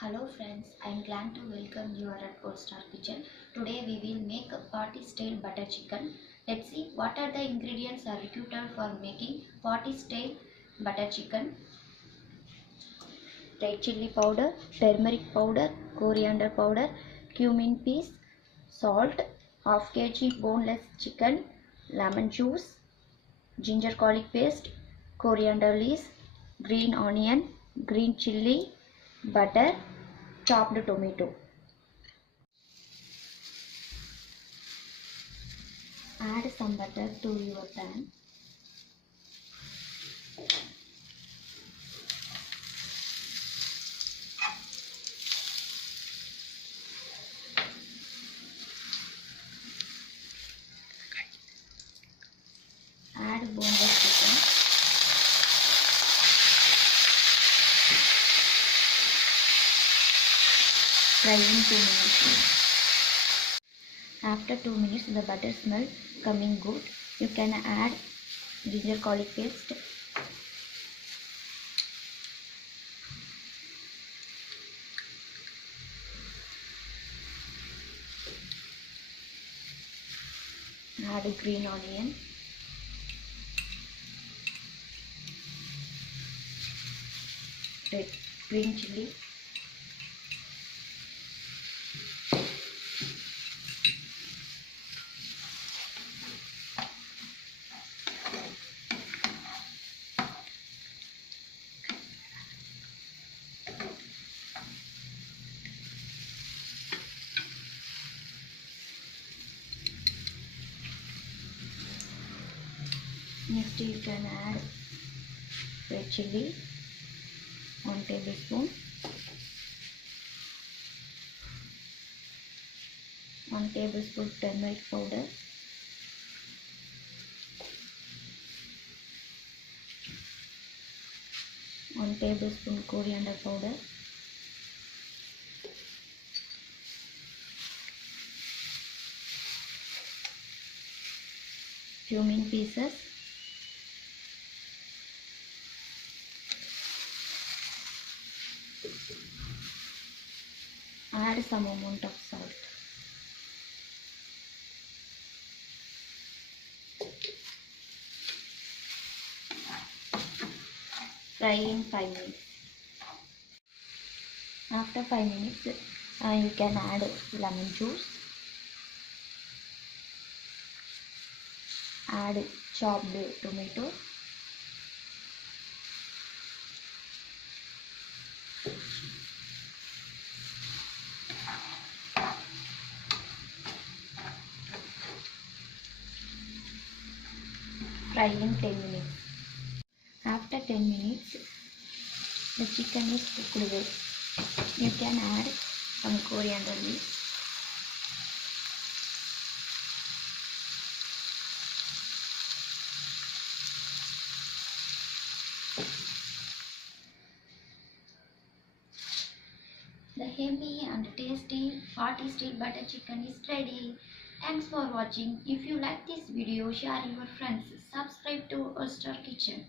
Hello friends, I am glad to welcome you at Old Star Kitchen. Today we will make a party style butter chicken. Let's see what are the ingredients are required for making party style butter chicken. Red chili powder, turmeric powder, coriander powder, cumin paste, salt, half kg boneless chicken, lemon juice, ginger garlic paste, coriander leaves, green onion, green chilli, butter, chopped tomato. Add some butter to your pan. Add boneless chicken. Fry in 2 minutes. After 2 minutes, the butter smell coming good. You can add ginger garlic paste. Add green onion. Red green chili. Next you can add red chili, 1 tablespoon, 1 tablespoon turmeric powder, 1 tablespoon coriander powder, 2 cumin pieces, add some amount of salt. Fry in 5 minutes. After 5 minutes, you can add lemon juice. Add chopped tomato. Fry in 10 minutes. After 10 minutes, the chicken is cooked well. You can add some coriander leaves. The yummy and tasty party style butter chicken is ready. Thanks for watching. If you like this video, share your friends. Subscribe to Oyster Kitchen.